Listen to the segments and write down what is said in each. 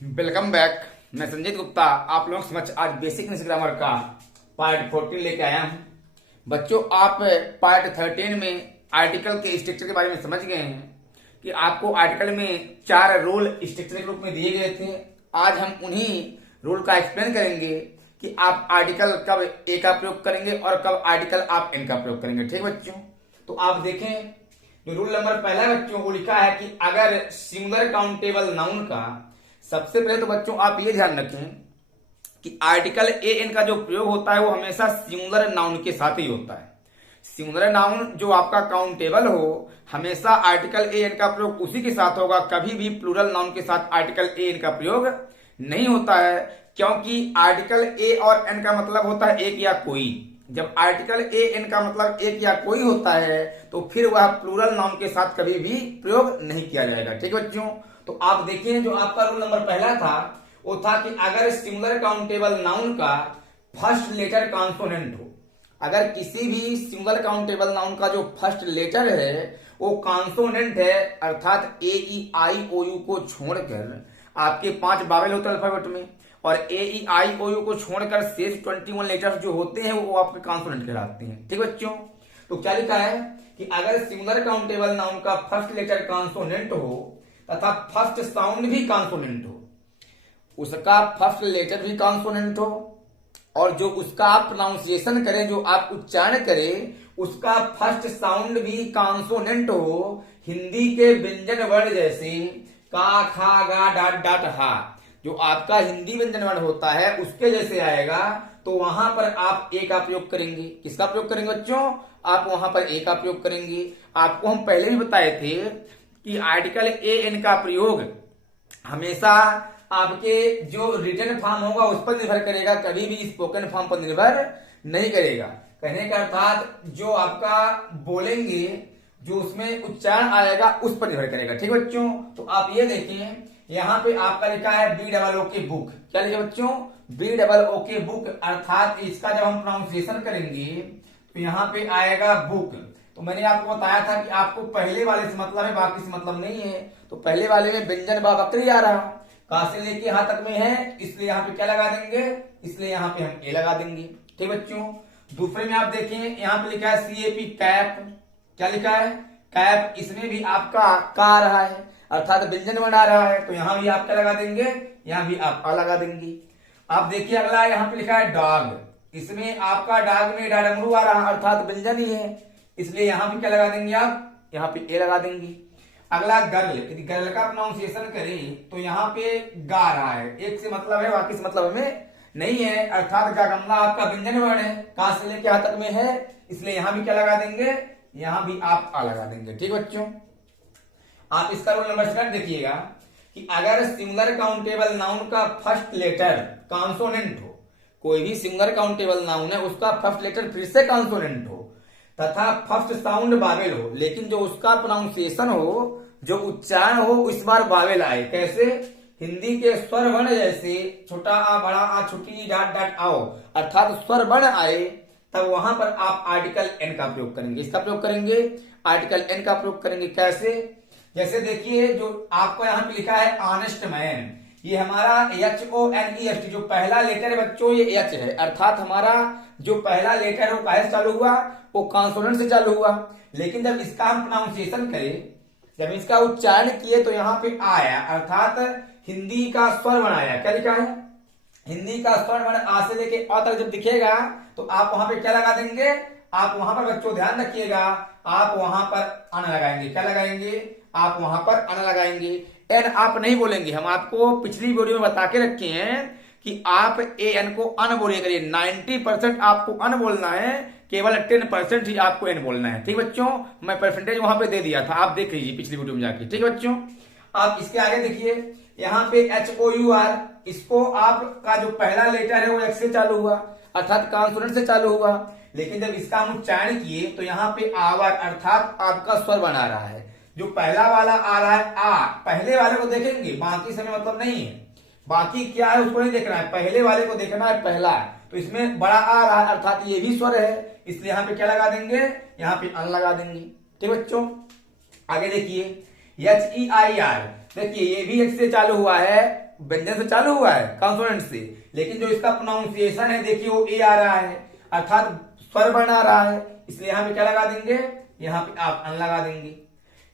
Welcome back. मैं संजीत गुप्ता आप लोगों के समक्ष आज बेसिक इंग्लिश ग्रामर का पार्ट 14 लेके आया हूं। बच्चों, आप पार्ट 13 में आर्टिकल के स्ट्रक्चर के बारे में समझ गए हैं कि आपको आर्टिकल में 4 रूल स्ट्रक्चर के रूप में दिए गए थे। आज हम उन्हीं रूल का एक्सप्लेन करेंगे कि आप आर्टिकल कब ए का प्रयोग करेंगे और कब आर्टिकल आप एन का प्रयोग करेंगे। ठीक बच्चों, तो आप देखें जो रूल नंबर पहला बच्चों को लिखा है कि अगर सिंगुलर काउंटेबल नाउन का, सबसे पहले तो बच्चों आप ये ध्यान रखें कि आर्टिकल ए एन का जो प्रयोग होता है वो हमेशा सिंगुलर नाउन के साथ ही होता है। सिंगुलर नाउन जो आपका काउंटेबल हो हमेशा आर्टिकल ए एन का प्रयोग उसी के साथ होगा, कभी भी प्लूरल नाउन के साथ आर्टिकल ए एन का प्रयोग नहीं होता है, क्योंकि आर्टिकल ए और एन का मतलब होता है एक या कोई। जब आर्टिकल ए एन का मतलब एक या कोई होता है तो फिर वह प्लूरल नाउन के साथ कभी भी प्रयोग नहीं किया जाएगा। ठीक है बच्चों, तो आप देखिए जो आपका रूल नंबर पहला था वो था कि अगर सिंगुलर काउंटेबल नाउन का फर्स्ट लेटर कॉन्सोनेंट हो, अगर किसी भी सिंगुलर काउंटेबल नाउन का जो फर्स्ट लेटर है वो कॉन्सोनेंट है, अर्थात ए ई आई ओ यू को छोड़कर, आपके 5 बावेल होते हैं अल्फाबेट में, और ए ई आई ओ यू को छोड़कर शेष 21 लेटर्स जो होते हैं वो आपके कॉन्सोनेंट कहलाते हैं। ठीक बच्चों, तो क्या लिखा है कि अगर सिंगुलर काउंटेबल नाउन का फर्स्ट लेटर कॉन्सोनेंट हो तथा फर्स्ट साउंड भी कॉन्सोनेंट हो, उसका फर्स्ट लेटर भी कॉन्सोनेंट हो, और जो उसका आप प्रोनाउंसिएशन करें, जो आप उच्चारण करें, उसका फर्स्ट साउंड भी कॉन्सोनेंट हो, हिंदी के व्यंजन वर्ण जैसे का, खा, गा, डाट डाट हा, जो आपका हिंदी व्यंजन वर्ण होता है उसके जैसे आएगा, तो वहां पर आप ए का प्रयोग करेंगे। किसका प्रयोग करेंगे बच्चों? आप वहां पर ए का प्रयोग करेंगे। आपको हम पहले भी बताए थे कि आर्टिकल ए एन का प्रयोग हमेशा आपके जो रिटन फॉर्म होगा उस पर निर्भर करेगा, कभी भी स्पोकन फॉर्म पर निर्भर नहीं करेगा। कहने का अर्थात जो आपका बोलेंगे, जो उसमें उच्चारण आएगा उस पर निर्भर करेगा। ठीक बच्चों, तो आप ये देखिए यहाँ पे आपका लिखा है बी डबल ओ के बुक। क्या लिखा बच्चों? बी डबल ओ के बुक, अर्थात इसका जब हम प्रोनाउंसिएशन करेंगे तो यहाँ पे आएगा बुक। तो मैंने आपको बताया था कि आपको पहले वाले से मतलब है, बाकी से मतलब नहीं है। तो पहले वाले में व्यंजन बा बकरी आ रहा, कहां से लेके यहां तक में है, इसलिए यहाँ पे क्या लगा देंगे, इसलिए यहाँ पे हम ए लगा देंगे। ठीक बच्चों, दूसरे में आप देखिए यहाँ पे लिखा है CAP कैप। क्या लिखा है? कैप। इसमें भी आपका का आ रहा है, अर्थात व्यंजन वर्ण आ रहा है, तो यहां भी आप क्या लगा देंगे, यहां भी आप आ लगा देंगे। आप देखिए अगला यहाँ पे लिखा है डॉग, इसमें आपका डॉग में डाडमरू आ रहा, अर्थात व्यंजन ही है, इसलिए यहां पे क्या लगा देंगे आप, यहाँ पे ए लगा देंगे। अगला गर्ल, यदि गर्ल का प्रोनाउंसिएशन करें तो यहाँ पे गा रहा है, एक से मतलब है बाकी से मतलब हमें नहीं है, अर्थात गागमला आपका व्यंजन वर्ण है, कहां से लेके यहां तक में है, इसलिए यहां भी क्या लगा देंगे, यहां भी आप आ लगा देंगे। ठीक बच्चों, आप इसका रूल नंबर 7 देखिएगा कि अगर सिंगुलर काउंटेबल नाउन का फर्स्ट लेटर कॉन्सोनेंट हो, कोई भी सिंगुलर काउंटेबल नाउन है उसका फर्स्ट लेटर फिर से कॉन्सोनेंट हो तथा फर्स्ट साउंड बावेल हो, लेकिन जो उसका प्रोनाउंसिएशन हो, जो उच्चारण हो, इस बार बावेल आए। कैसे? हिंदी के स्वर वर्ण जैसे छोटा आ, बड़ा आ, छोटी डाट डाट आओ, अर्थात स्वर वर्ण आए, तब वहां पर आप आर्टिकल एन का प्रयोग करेंगे। इसका प्रयोग करेंगे, आर्टिकल एन का प्रयोग करेंगे। कैसे? जैसे देखिए जो आपको यहाँ पे लिखा है ऑनेस्ट मैन, ये हमारा HONEST जो पहला लेटर है बच्चों, ये एच है, अर्थात हमारा जो पहला लेटर है वो काहे से चालू हुआ, वो कॉन्सोनेंट से चालू हुआ। लेकिन जब इसका हम प्रोनाउंसिएशन करें, जब इसका उच्चारण किए तो यहाँ पे आया, अर्थात हिंदी का स्वर वर्ण आया। क्या लिखा है? हिंदी का स्वर वर्ण आ से लेके अ तक जब दिखेगा तो आप वहां पे क्या लगा देंगे, आप वहां पर बच्चों ध्यान रखिएगा, आप वहां पर अन लगाएंगे। क्या लगाएंगे? आप वहां पर अन लगाएंगे। एन आप नहीं बोलेंगे, हम आपको पिछली वीडियो में बता के रखे हैं कि आप ए एन को अन बोलिए करिए। 90% आपको अन बोलना है, केवल 10% ही आपको एन बोलना है। ठीक बच्चों, मैं परसेंटेज वहां पे दे दिया था, आप देख लीजिए पिछली वीडियो में जाके। ठीक है बच्चों, आप इसके आगे देखिए यहाँ पे HOUR, इसको आपका जो पहला लेटर है वो एक्स से चालू हुआ, अर्थात कॉन्सोनेंट से चालू हुआ, लेकिन जब इसका हम उच्चारण किए तो यहाँ पे आवर, अर्थात आपका स्वर बना रहा है। जो पहला वाला आ रहा है आ, पहले वाले को देखेंगे, बाकी समय मतलब नहीं है, बाकी क्या है उसको नहीं देखना है, पहले वाले को देखना है पहला है, तो इसमें बड़ा आ रहा है, अर्थात ये भी स्वर है, इसलिए यहाँ पे क्या लगा देंगे, यहाँ पे अन लगा देंगे। ठीक बच्चों, आगे देखिए HEIR, देखिए ये भी एक्स से चालू हुआ है, व्यंजन से चालू हुआ है, कॉन्सोनेंट से, लेकिन जो इसका प्रोनाउंसिएशन है देखिए वो ए आ रहा है, अर्थात स्वर बन आ रहा है, इसलिए यहाँ पे क्या लगा देंगे, यहाँ पे आप अन लगा देंगे।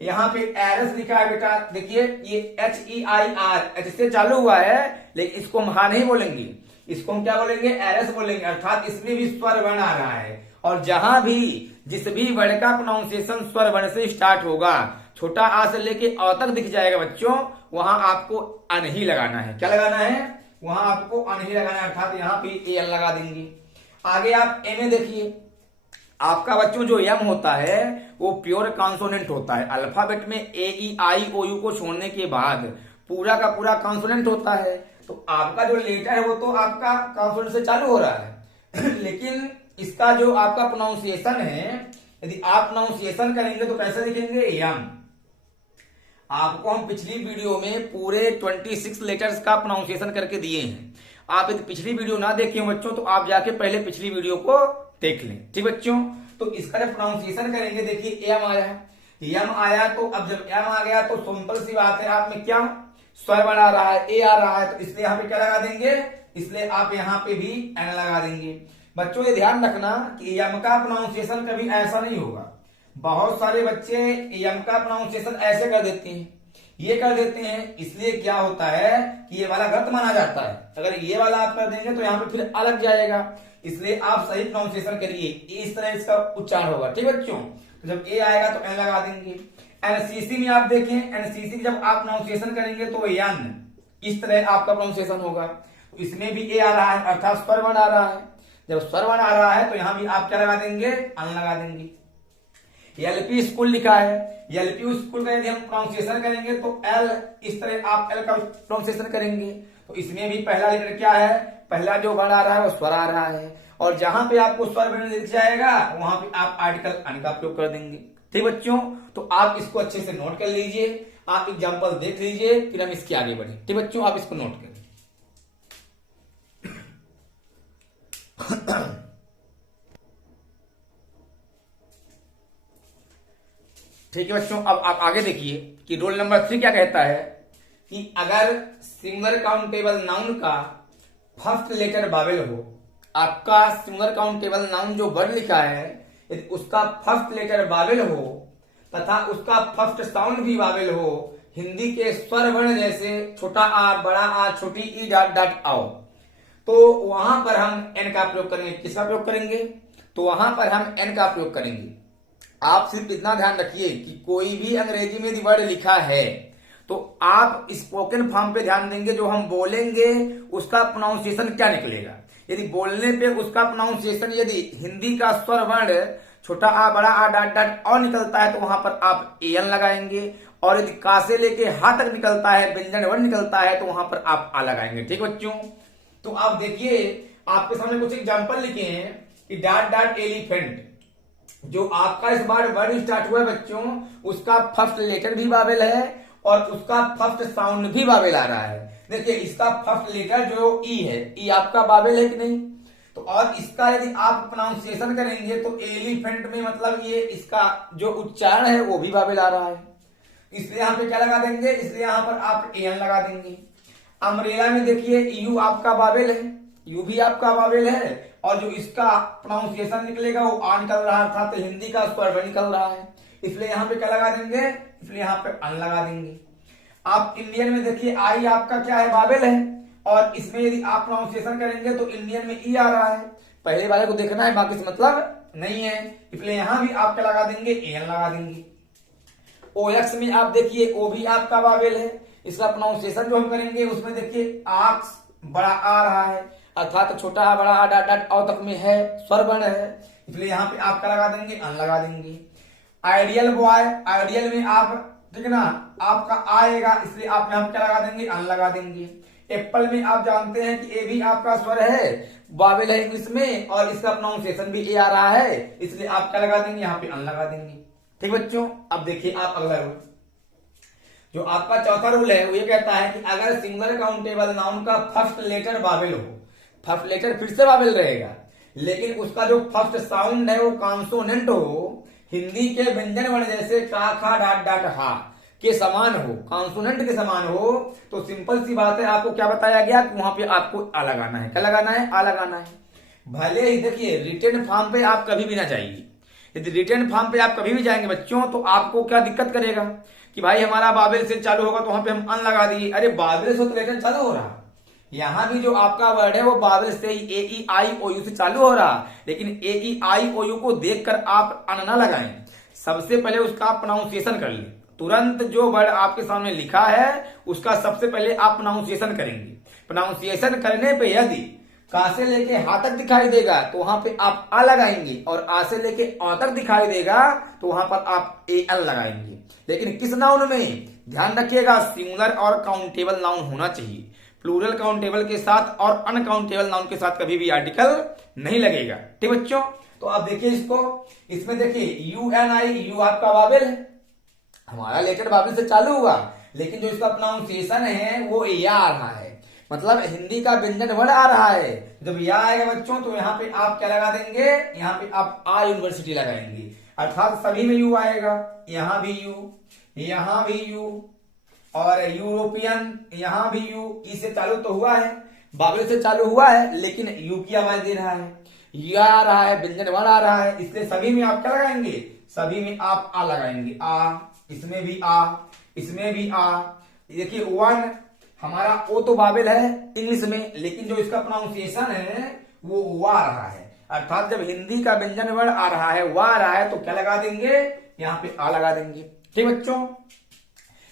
यहाँ पे एरस लिखा है बेटा, देखिए ये HEIR, एच से चालू हुआ है, लेकिन इसको हम हा नहीं बोलेंगे, इसको हम क्या बोलेंगे, एरस बोलेंगे, अर्थात इसमें भी स्वर बन आ रहा है। और जहां भी जिस भी वर्ड का प्रोनाउंसिएशन स्वर वर्ण से स्टार्ट होगा, छोटा आ से लेके अ तक दिख जाएगा बच्चों, वहां आपको अन ही लगाना है। क्या लगाना है, वहां आपको अन ही लगाना है, अर्थात यहाँ पे ए अन लगा देंगे। आगे आप ए में देखिए, आपका बच्चों जो यम होता है वो प्योर कॉन्सोनेंट होता है। अल्फाबेट में AEIOU को छोड़ने के बाद पूरा का पूरा कॉन्सोनेंट होता है, तो आपका जो लेटर है वो तो आपका कॉन्सोनेंट से चालू हो रहा है लेकिन इसका जो आपका प्रोनाउंसिएशन है, यदि आप प्रोनाउंसिएशन करेंगे तो कैसे लिखेंगे, यम। आपको हम पिछली वीडियो में पूरे 26 लेटर्स का प्रोनाउंसिएशन करके दिए हैं। आप यदि पिछली वीडियो ना देखे हो बच्चों तो आप जाके पहले पिछली वीडियो को देख लें, ठीक बच्चों। तो इसका जब प्रोनाउंसिएशन करेंगे, देखिए एम आया, यम आया, तो अब जब एम आ गया तो सिंपल सी बात है, आप में क्या स्वर बना रहा है, ए आ रहा है, तो इसलिए यहाँ पे क्या लगा देंगे, इसलिए आप यहाँ पे भी एन लगा देंगे। बच्चों ये ध्यान रखना कि यम का प्रोनाउंसिएशन कभी ऐसा नहीं होगा। बहुत सारे बच्चे यम का प्रोनाउंसिएशन ऐसे कर देते हैं, ये कर देते हैं, इसलिए क्या होता है कि ये वाला गलत माना जाता है। अगर ये वाला आप कर देंगे तो यहाँ पे फिर अलग जाएगा, इसलिए आप सही प्रोनाउंसिएशन करिए, इस तरह इसका उच्चारण होगा, ठीक बच्चों। तो जब ए आएगा तो एन लगा देंगे। एनसीसी में आप देखें, एनसीसी जब आप प्रोनाउंसिएशन करेंगे तो यन, इस तरह आपका प्रोनाउंसिएशन होगा। तो इसमें भी ए आ रहा है, अर्थात स्वर बन आ रहा है। जब स्वर बन आ रहा है तो यहां भी आप क्या लगा देंगे, अन लगा देंगे। एलपी स्कूल लिखा है, एलपी स्कूल का यदि हम प्रोनाउंसिएशन करेंगे तो एल, इस तरह आप एल का प्रोनाउंसिएशन करेंगे। तो इसमें भी पहला लेटर क्या है, पहला जो वर्ण आ रहा है वो स्वर आ रहा है, और जहां पे आपको स्वर वर्ण दिख जाएगा वहां पे आप आर्टिकल अन का प्रयोग कर देंगे, ठीक बच्चों। तो आप इसको अच्छे से नोट कर लीजिए, आप एग्जाम्पल देख लीजिए, फिर हम इसके आगे बढ़े, ठीक बच्चों। आप इसको नोट करें। ठीक है बच्चों, अब आप आगे देखिए कि रोल नंबर 3 क्या कहता है कि अगर सिंगुलर काउंटेबल नाउन का फर्स्ट लेटर वावेल हो, आपका सिंगुलर काउंटेबल नाउन जो वर्ड लिखा है यदि उसका फर्स्ट लेटर वावेल हो तथा उसका फर्स्ट साउंड भी वावेल हो, हिंदी के स्वर वर्ण जैसे छोटा आ, बड़ा आ, छोटी ई, डॉट डॉट आओ, तो वहां पर हम एन का प्रयोग करेंगे। किसका प्रयोग करेंगे, तो वहां पर हम एन का प्रयोग करेंगे। आप सिर्फ इतना ध्यान रखिए कि कोई भी अंग्रेजी में यदि वर्ड लिखा है तो आप स्पोकन फॉर्म पे ध्यान देंगे, जो हम बोलेंगे उसका प्रोनाउंसिएशन क्या निकलेगा। यदि बोलने पे उसका प्रोनाउंसिएशन यदि हिंदी का स्वर वर्ण छोटा आ, बड़ा आ, डॉट डॉट और निकलता है तो वहां पर आप एन लगाएंगे, और यदि का से लेके हा तक निकलता है, व्यंजन वर्ण निकलता है, तो वहां पर आप आ लगाएंगे, ठीक बच्चों। तो आप देखिए आपके सामने कुछ एग्जाम्पल लिखे हैं कि डॉट डॉट एलिफेंट, जो आपका इस बार वर्ड स्टार्ट हुआ है बच्चों, उसका फर्स्ट लेटर भी वावेल है और उसका फर्स्ट साउंड भी वावेल आ रहा है। देखिए इसका फर्स्ट लेटर जो ई है, ई आपका वावेल है कि नहीं, तो और इसका यदि आप प्रोनाउंसिएशन करेंगे तो एलिफेंट में मतलब ये इसका जो उच्चारण है वो भी वावेल आ रहा है, इसलिए यहाँ पे क्या लगा देंगे, इसलिए यहाँ पर आप एन लगा देंगे। अम्ब्रेला में देखिए यू आपका वावेल है, यू भी आपका वावेल है, और जो इसका प्रोनाउंसिएशन निकलेगा वो आ निकल रहा था, तो हिंदी का स्वर निकल रहा है, इसलिए यहाँ पे क्या लगा देंगे, इसलिए यहाँ पे अन लगा देंगे। आप इंडियन में देखिए आई आपका क्या है, वावेल है, और इसमें यदि आप प्रोनाउंसिएशन करेंगे तो इंडियन में ई आ रहा है, पहले वाले को देखना है, बाकी से मतलब नहीं है, इसलिए यहां भी आप क्या लगा देंगे, एन लगा देंगे। ओएक्स में आप देखिए ओ भी आपका वावेल है, इसका प्रोनाउंसिएशन जो हम करेंगे उसमें देखिए आक्स बड़ा आ रहा है, अर्थात छोटा आ, बड़ा आ, डॉट डॉट औ तक में है, स्वर वर्ण है, इसलिए यहाँ पे आप क्या लगा देंगे, अन लगा देंगे। आइडियल बॉय, आइडियल में आप ठीक है ना, आपका आएगा, इसलिए आप यहाँ पे क्या लगा देंगे, अन लगा देंगे। एप्पल में आप जानते हैं कि ए भी आपका स्वर है, वावेल है इंग्लिश में, और इसका प्रोनाउंसिएशन भी ए आ रहा है, इसलिए आप क्या लगा देंगे, यहाँ पे अन लगा देंगे, ठीक बच्चों। अब देखिए आप अगला रूल, जो आपका चौथा रूल है वो ये कहता है कि अगर सिंगुलर काउंटेबल नाउन का फर्स्ट लेटर वावेल हो, फर्स्ट लेटर फिर से वावेल रहेगा, लेकिन उसका जो फर्स्ट साउंड है वो कॉन्सोनेंट हो, हिंदी के व्यंजन वर्ण जैसे का, खा, डाट डाट हा, के समान हो, कॉन्सोनेंट के समान हो, तो सिंपल सी बात है, आपको क्या बताया गया कि वहां पे आपको आ लगाना है। क्या लगाना है? आ लगाना है। भले ही देखिए रिटर्न फॉर्म पे आप कभी भी ना जाइए। यदि रिटर्न फॉर्म पे आप कभी भी जाएंगे बच्चों, तो आपको क्या दिक्कत करेगा कि भाई हमारा बाबेल से चालू होगा तो वहां पे हम अन लगा दिए। अरे बाबेल से तो रिटर्न चालू हो रहा, यहां भी जो आपका वर्ड है वो बाबेल से AEIOU से चालू हो रहा, लेकिन AEIOU को देखकर आप अन ना लगाएं। सबसे पहले उसका प्रोनाउंसिएशन कर लें। तुरंत जो वर्ड आपके सामने लिखा है उसका सबसे पहले आप प्रोनाउंसिएशन करेंगे। प्रोनाउंसिएशन करने पे यदि का से लेके हा तक दिखाई देगा तो वहां पे आप आ लगाएंगे, और आ से लेके अ तक दिखाई देगा तो वहां पर आप AL लगाएंगे। लेकिन किस नाउन में? ध्यान रखिएगा, सिंगुलर और काउंटेबल नाउन होना चाहिए। प्लूरल काउंटेबल के साथ और अनकाउंटेबल नाउन के साथ कभी भी आर्टिकल नहीं लगेगा। ठीक बच्चों, तो आप देखिए इसको, इसमें देखिए UNI, यू आपका बाबेल है, हमारा लेटर बाबेल से चालू हुआ, लेकिन जो इसका प्रोनाउंसिएशन है वो या आ रहा है, मतलब हिंदी का व्यंजन वर्ड आ रहा है। जब या आएगा बच्चों तो यहाँ पे आप क्या लगा देंगे? यहाँ पे आप आ यूनिवर्सिटी लगाएंगे, अर्थात सभी में यू आएगा। यहाँ भी यू, यहाँ भी यू, और यूरोपियन यहाँ भी यू। ई से चालू तो हुआ है, बाबेल से चालू हुआ है, लेकिन यू की आवाज दे रहा है, या आ रहा है, व्यंजन वर्ड आ रहा है, इसलिए सभी में आप क्या लगाएंगे? सभी में आप आ लगाएंगे। आ, इसमें भी आ, इसमें भी आ। देखिए वन, हमारा ओ तो बाबेल है इंग्लिश में, लेकिन जो इसका प्रोनाउंसिएशन है वो वा आ रहा है, अर्थात जब हिंदी का व्यंजन वर्ड आ रहा है, वा आ रहा है, तो क्या लगा देंगे? यहाँ पे आ लगा देंगे। ठीक बच्चों,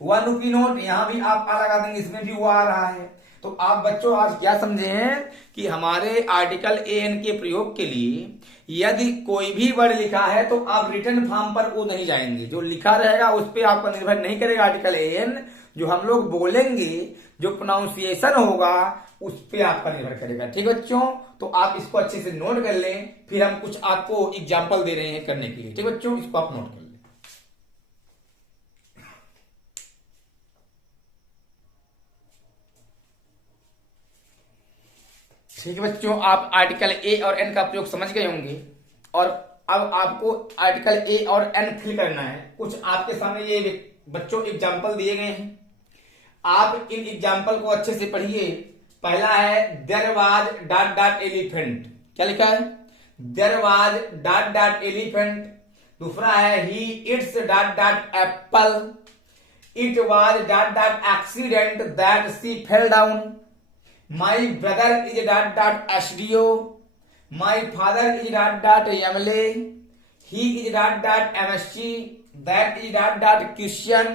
1 रुपी नोट, यहां भी आप आ लगा देंगे, इसमें भी वो आ रहा है। तो आप बच्चों आज क्या समझे हैं कि हमारे आर्टिकल AN के प्रयोग के लिए यदि कोई भी वर्ड लिखा है तो आप रिटर्न फॉर्म पर वो नहीं जाएंगे, जो लिखा रहेगा उस पर आपका निर्भर नहीं करेगा आर्टिकल AN। जो हम लोग बोलेंगे, जो प्रोनाउंसिएशन होगा उस पर आपका निर्भर करेगा। ठीक बच्चों, तो आप इसको अच्छे से नोट कर लें, फिर हम कुछ आपको एग्जाम्पल दे रहे हैं करने के लिए। ठीक बच्चों, इसको आप नोट कर लें। ठीक है बच्चों, आप आर्टिकल A और N का प्रयोग समझ गए होंगे, और अब आपको आर्टिकल A और N फिल करना है। कुछ आपके सामने ये बच्चों एग्जाम्पल दिए गए हैं, आप इन एग्जाम्पल को अच्छे से पढ़िए। पहला है there was dot dot elephant, क्या लिखा है? There was dot dot elephant. दूसरा है ही it's dot dot apple, it was dot dot accident that she fell down, My brother is dot dot SDO. My father is dot dot MLA. He is dot dot MSc. That is dot dot Christian.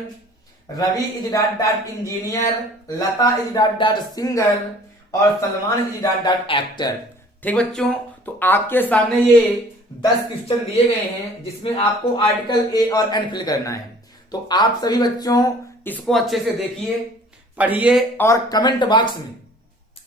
Ravi is dot dot engineer. Lata is dot dot singer. और Salman is dot dot actor। ठीक बच्चों, तो आपके सामने ये 10 question दिए गए हैं जिसमें आपको आर्टिकल A और N फिल करना है। तो आप सभी बच्चों इसको अच्छे से देखिए, पढ़िए, और कमेंट बॉक्स में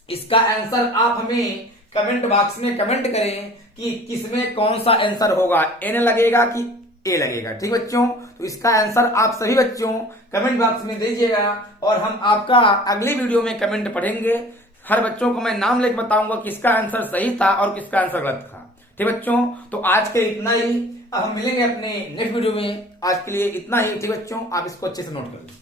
इसका आंसर आप हमें कमेंट बॉक्स में कमेंट करें कि किसमें कौन सा आंसर होगा, N लगेगा कि A लगेगा। ठीक बच्चों, तो इसका आंसर आप सभी बच्चों कमेंट बॉक्स में दीजिएगा, और हम आपका अगली वीडियो में कमेंट पढ़ेंगे। हर बच्चों को मैं नाम लेकर बताऊंगा किसका आंसर सही था और किसका आंसर गलत था। ठीक बच्चों, तो आज के इतना ही, अब हम मिलेंगे अपने नेक्स्ट वीडियो में। आज के लिए इतना ही। ठीक बच्चों, आप इसको अच्छे से नोट कर लें।